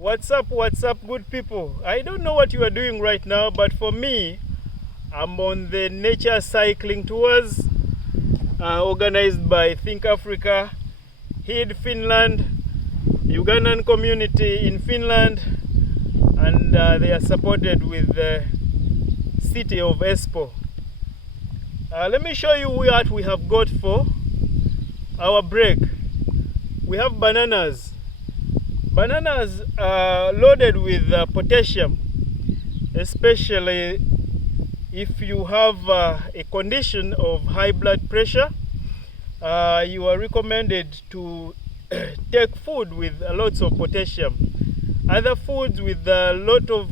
What's up, good people? I don't know what you are doing right now, but for me, I'm on the nature cycling tours organized by Think Africa, HK Finland, Ugandan community in Finland, and they are supported with the city of Espoo. Let me show you what we have got for our break. We have bananas. Bananas are loaded with potassium, especially if you have a condition of high blood pressure. You are recommended to take food with lots of potassium. Other foods with a lot of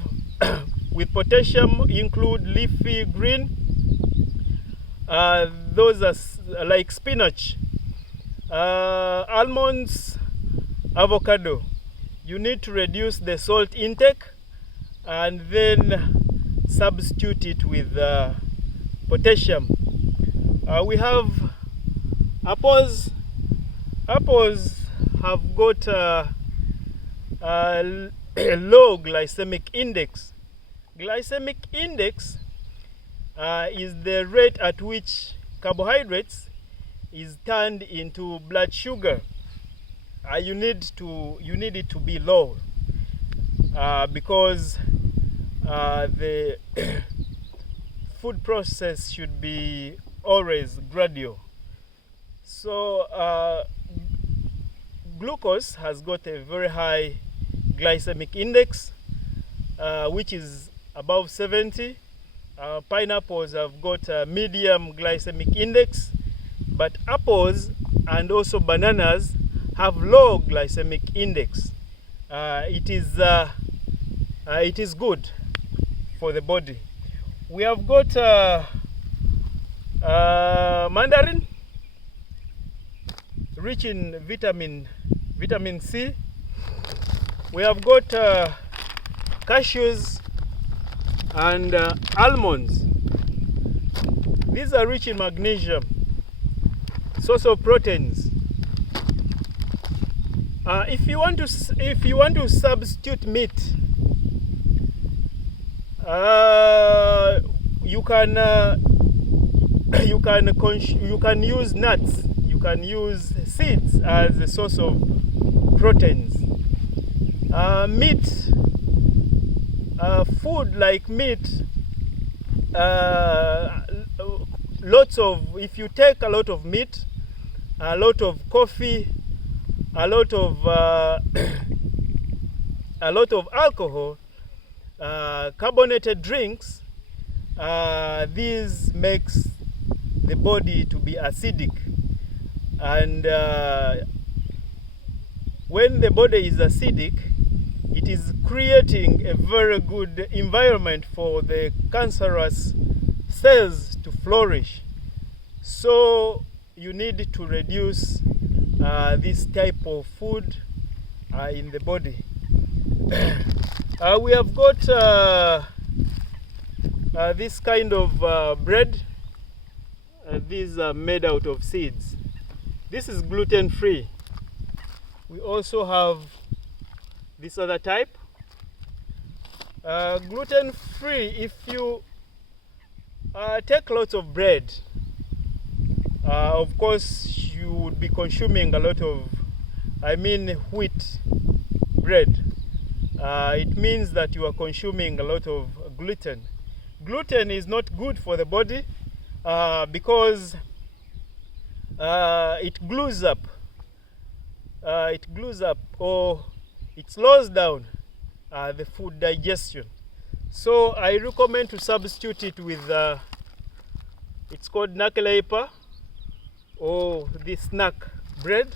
with potassium include leafy green. Those are like spinach, almonds, avocado. You need to reduce the salt intake and then substitute it with potassium. We have apples. Apples have got a low glycemic index. Glycemic index is the rate at which carbohydrates is turned into blood sugar. You need it to be low because the food process should be always gradual. So glucose has got a very high glycemic index, which is above 70. Pineapples have got a medium glycemic index, but apples and also bananas have low glycemic index. It is good for the body. We have got mandarin, rich in vitamin C. We have got cashews and almonds. These are rich in magnesium, source of proteins. If you want to substitute meat, you can use nuts. You can use seeds as a source of proteins. Meat, food like meat, if you take a lot of meat, a lot of coffee, a lot of alcohol, carbonated drinks, this makes the body to be acidic, and when the body is acidic, it is creating a very good environment for the cancerous cells to flourish. So you need to reduce this type of food in the body. We have got this kind of bread. These are made out of seeds. This is gluten free. We also have this other type, gluten free. If you take lots of bread, of course you would be consuming a lot of, wheat bread. It means that you are consuming a lot of gluten. Gluten is not good for the body because it glues up. Or it slows down the food digestion. So I recommend to substitute it with it's called nakelepa, or this snack bread,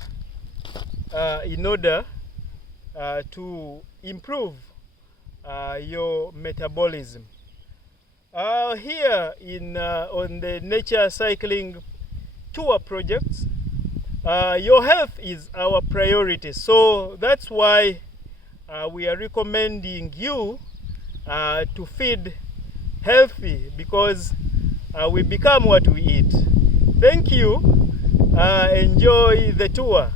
in order to improve your metabolism. Here on the nature cycling tour projects, your health is our priority. So that's why we are recommending you to feed healthy, because we become what we eat. Thank you. Enjoy the tour.